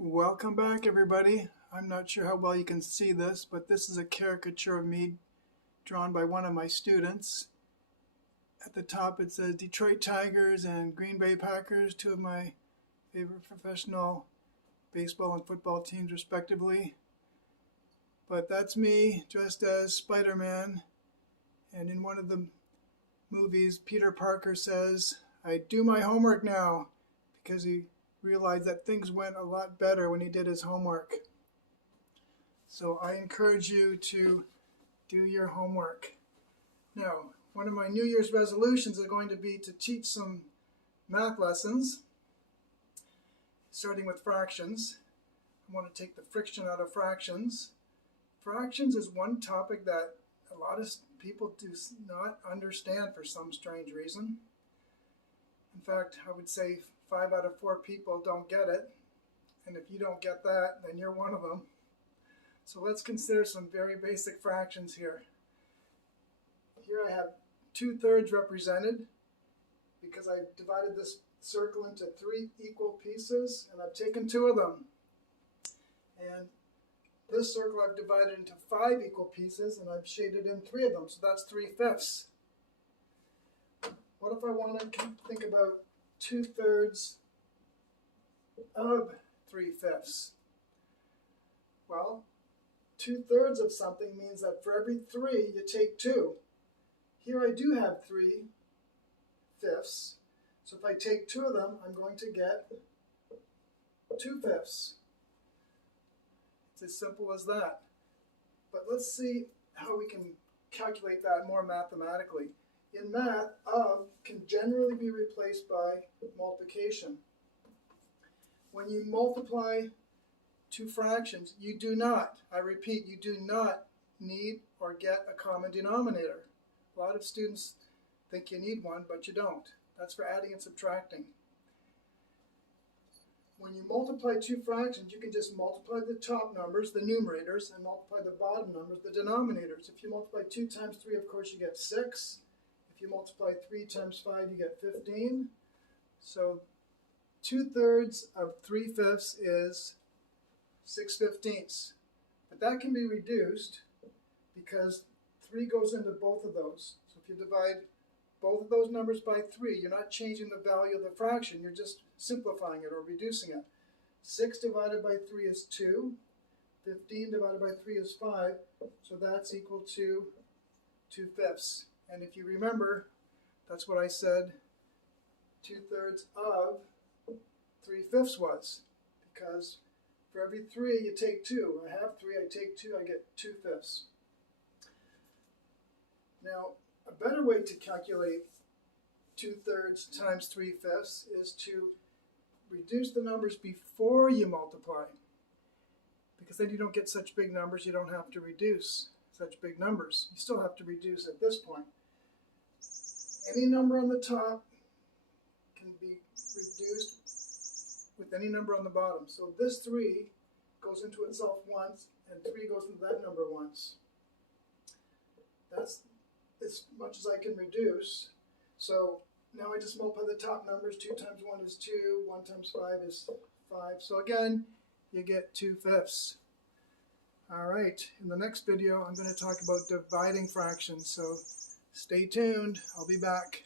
Welcome back, everybody. I'm not sure how well you can see this, but this is a caricature of me drawn by one of my students. At the top it says Detroit Tigers and Green Bay Packers, two of my favorite professional baseball and football teams respectively. But that's me dressed as Spider-Man, and in one of the movies Peter Parker says, "I do my homework now," because he realized that things went a lot better when he did his homework. So I encourage you to do your homework. Now, one of my New Year's resolutions is going to be to teach some math lessons, starting with fractions. I want to take the friction out of fractions. Fractions is one topic that a lot of people do not understand for some strange reason. In fact, I would say 5 out of 4 people don't get it. And if you don't get that, then you're one of them. So let's consider some very basic fractions here. Here I have 2/3 represented because I've divided this circle into 3 equal pieces, and I've taken 2 of them. And this circle I've divided into 5 equal pieces, and I've shaded in 3 of them, so that's 3/5. What if I want to think about 2/3 of 3/5? Well, 2/3 of something means that for every 3 you take 2. Here I do have 3/5, so if I take 2 of them, I'm going to get 2/5. It's as simple as that. But let's see how we can calculate that more mathematically. In math, of can generally be replaced by multiplication. When you multiply 2 fractions, you do not, I repeat, you do not need or get a common denominator. A lot of students think you need one, but you don't. That's for adding and subtracting. When you multiply 2 fractions, you can just multiply the top numbers, the numerators, and multiply the bottom numbers, the denominators. If you multiply 2 times 3, of course, you get 6. If you multiply 3 times 5, you get 15. So 2/3 of 3/5 is 6/15. But that can be reduced because 3 goes into both of those. So if you divide both of those numbers by 3, you're not changing the value of the fraction, you're just simplifying it or reducing it. 6 divided by 3 is 2. 15 divided by 3 is 5. So that's equal to 2/5. And if you remember, that's what I said 2/3 of 3/5 was. Because for every 3 you take 2. I have 3, I take 2, I get 2/5. Now, a better way to calculate 2/3 times 3/5 is to reduce the numbers before you multiply. Because then you don't get such big numbers, you don't have to reduce such big numbers. You still have to reduce at this point. Any number on the top can be reduced with any number on the bottom. So this 3 goes into itself once, and 3 goes into that number once. That's as much as I can reduce. So now I just multiply the top numbers. 2 times 1 is 2. 1 times 5 is 5. So again, you get 2/5. All right, in the next video, I'm going to talk about dividing fractions. So stay tuned. I'll be back.